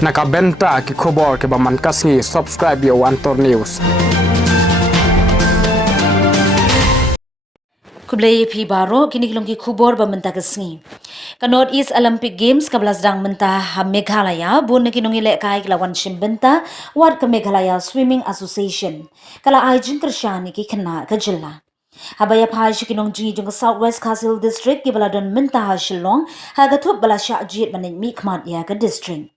Nakabenta ki khobor ke baman Khasi subscribe yo Antor News. Kublai pi baro kini kilong ki khubor ba menta Khasi. Ka North East Olympic Games ka dang menta ha Meghalaya bun na kinong ile kai kilawan shimbenta war ka Meghalaya Swimming Association. Kala ai jing kershani ki khna ka jilla. Habaya phai shikinong jingi jong Southwest Khasi District ki baladon menta ha Shillong ha ga thup bala sha jit manin mi khmat ya ka district.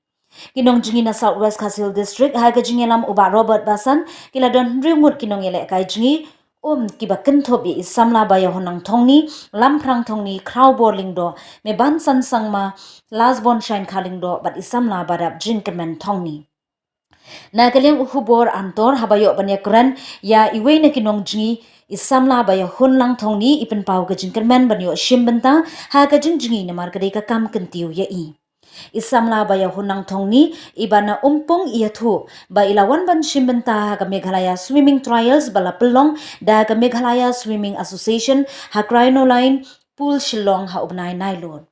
Kinong jingi na Southwest Khasi District ha ga jingi lam uba Robert Basan kiladon rimut kinong ile kai jingi kiba kenthop ye isamla baya honang thongni lamprang thongni crow borling do me ban san sangma lasbon shine khaling do but isamla barap jinkemen thongni nagalem uhubor antor habayo banyakran ya iwe na kinong jingi isamla baya honlang thongni ipen pau ga jinkemen banyo shimbenta ha ga jingi na markade ka kam kentiu ya i Isamla baya hunang thongni ibana umpong iathu ba ilawan ban shimbenta ga Meghalaya Swimming Trials bala pelong da ga Meghalaya Swimming Association ha Crinoline Pool Shillong ha ubnai nailon.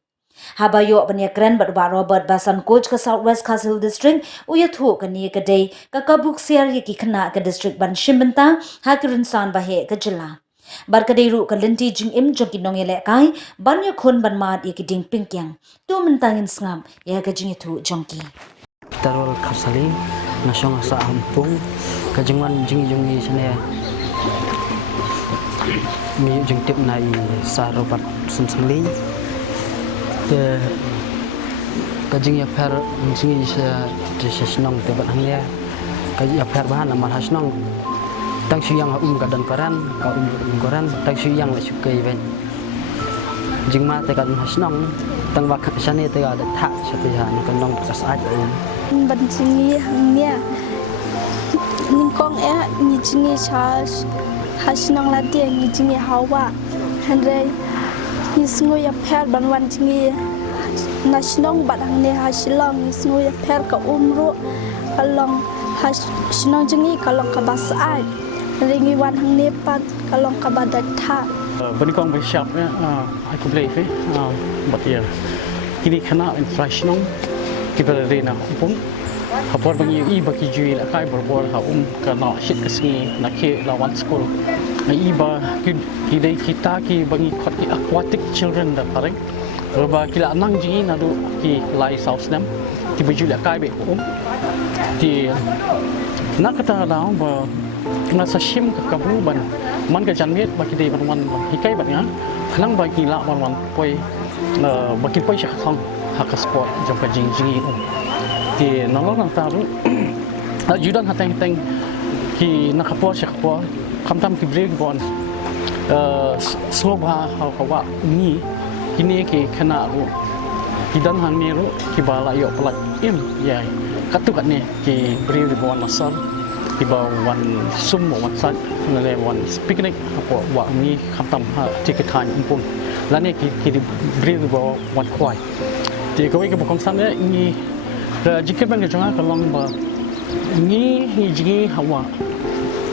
Habayo banyakran ba Robert Basan coach ka Southwest Khasi District uyathu ka ni ka day ka kabuk siar ki khna ka district ban shimbenta ha kirinsan bahe ka jilla. Barkadeiru ka lenti jing im jong kinong ele kai banyo khon ban mat ye kiding pingkyang tu mentangin sngam ya ka jing itu jongki Tarol Khasali nasyong sa ampung kajungan jing sene mi jing tip nai sa robat sumsangli te kajing ya per jing sa desesnong te bat hangya kajing ya per bahan amal hasnong tang suyang kadan koran ka koran tang suyang la sukai ben jingma te kadun hasnong tang wak sane te ada tha satiha kan nong kas aj ban jingi hangnya ningkong ni jingi chas hasnong la dia ni jingi hawa handai ni sngo ya per ban wan jingi nasionong bat hangne hasilong ni sngo ya per ka umru kalong hasnong jingi kalong ka basai ringi wan hang nepat kalong kabadat tha bani kong bersiap ya aku boleh buat ya kini kena inflation kita rena pun habor bagi bagi jual kai berbor ha kena shit kesini nak ke lawan school iba kita ki bagi khoti aquatic children da pareng berba kila nang jingi nadu ki lai south nam ti baju kai be ti nak kata dah nasa shim ka kabuban man ka janmiet bagi dei ban hikai ban ya khalang bagi la ban poi bagi poi sha khang ha ka sport jom ka jingi ti nalong nang taru judan hateng teng ki nak kapor sha kapor kamtam ki break bon sloba ha ka wa ni kini ki khana ru kidan hang ni ru ki bala yo pelak im ya katuk ni ki break bon nasal iba wan sum wan sat nale wan picnic apa wa ni khatam ha tiketan umpun lani ki breathe bo wan kwai ti ko ke bokong san ni jike bang jonga kalong ba ni ji hawa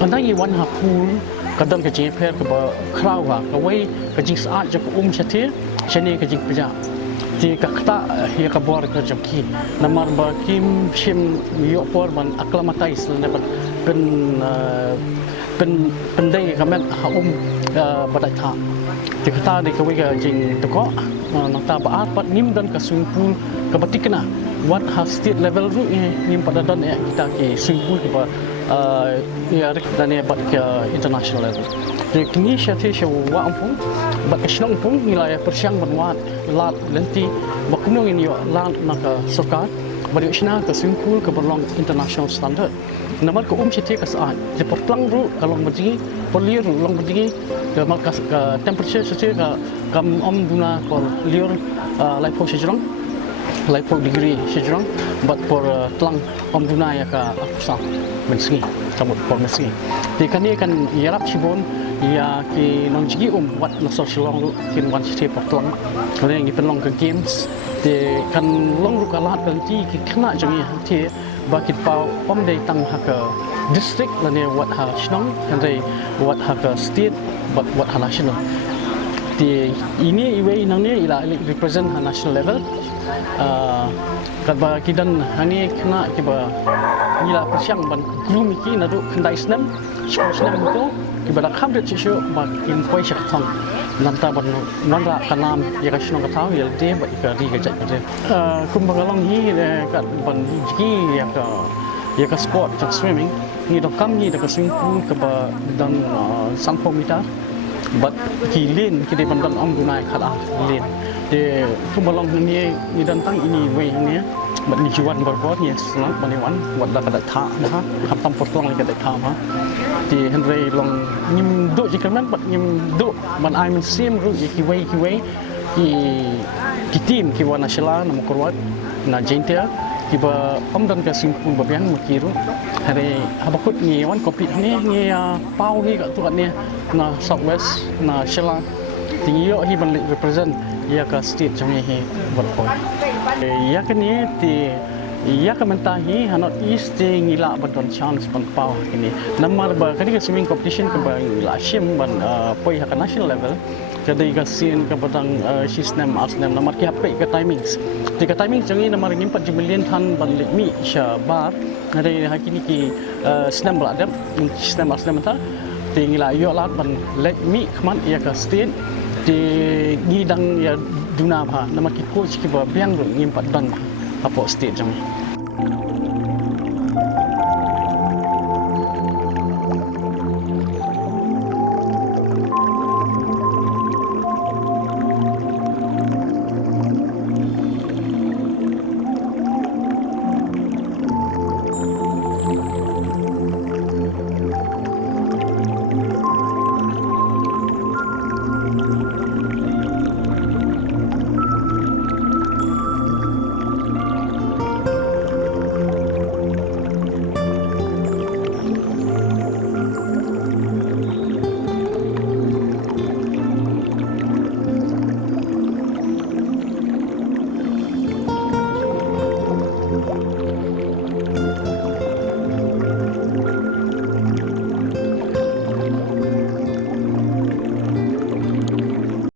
andang i wan ha pool kadam ke je pher ke ba kraw wa ka wai ka jing sa je ko chati chene ke jing pja ti ka kta hi ka bor ka jki namar ba kim shim yo por ban acclimatize ne baเป็นได้คำนั้นเขาบัดได้ท่าที่เขาตาในเขาวิ่งจริงตะก้อนักตาบ้าปัดนิ่มดันกับสวิงพูลกับปฏิกินะวัดหาสเตทเลเวลรู้นิ่มปัดดันเนี่ยkita ke swimming pool kita ya danเนี่ยบัดke international level jadi kini syati syawa ampunบัดke senang ampun nilai persiang bermuat lat lenti bakumong ini lat nak sokat balik sini ke swimming pool ke berlong international standard nama ke syati ke saat je pertlang ru kalau berjigi perliur long berjigi ke markas ke temperature syati ke kam duna por liur lipo sejrong lipo degree sejrong but por tlang duna ya ke akusang mensingi cabut por mensingi di kan ni kan yarap sibon ya ki nong jigi wat na social long kin wan syati por tlang kalau yang penlong ke games di kan long ru kalat kan ti ki kena jangi ti bakit pau day tang haka district lane wat ha shnong and they wat haka state but wat ha national Di ini iwe nang ni ila represent national level. Kadba kidan hani kena kiba nila persiang ban guru miki nadu kendai senam sports senam ko kiba dak hamdet chisu makin poi syak thong nanta ban nanda kanam ya ka shino ka taw ya de ba ka ri ka jat de kum bangalong hi ka ban ji ya ka sport jak swimming ni dok kam ni da ka swimming pool ka ba dan sangpo meter but ki lin ki de ban dan om gunai khala lin de kum balong ni dan tang ini way niบัดนี้ชวนบริบทเนี่ยสำหรับวันนี้วันวัดละกระดับท่านะฮะคำตั้งปดลองเลยกระดับท่าฮะที่ฮันเรย์ลองยิมดุจิกันนั้นบัดยิมดุบัดไอมันเสียมรู้ยี่เว้ยที่ทีมที่ว่านาชลานามุกรวัดนาเจนเทียที่ว่าอมดันกับสิงคูแบบยังเมื่อกี้รู้ฮันเรย์ฮับคุดเงี้ยวันกบปิดนี่เงี้ยเป้าที่กับตัวเนี่ยนาเซาท์เวสนาชลาที่เยอะที่มัน represent ยากสเตทจังเงี้ยวัดพอยya kini ti ya kamentahi hanot east ngila badon chance pan pau kini namar ba kani ka swimming competition ka ba ngila shim ban poi ha national level kadai ka sin ka batang system asnem namar ki hape ka timings ti ka timing jangi namar ngim 4 million than ban mi sha bar hari hakini ki snam bladam system asnem ta ti ngila yo lat ban lek mi khmat ya ka state ti ngidang ya Duna bah, nama kita coach kita biang dulu ngimpat dan apa stage jami.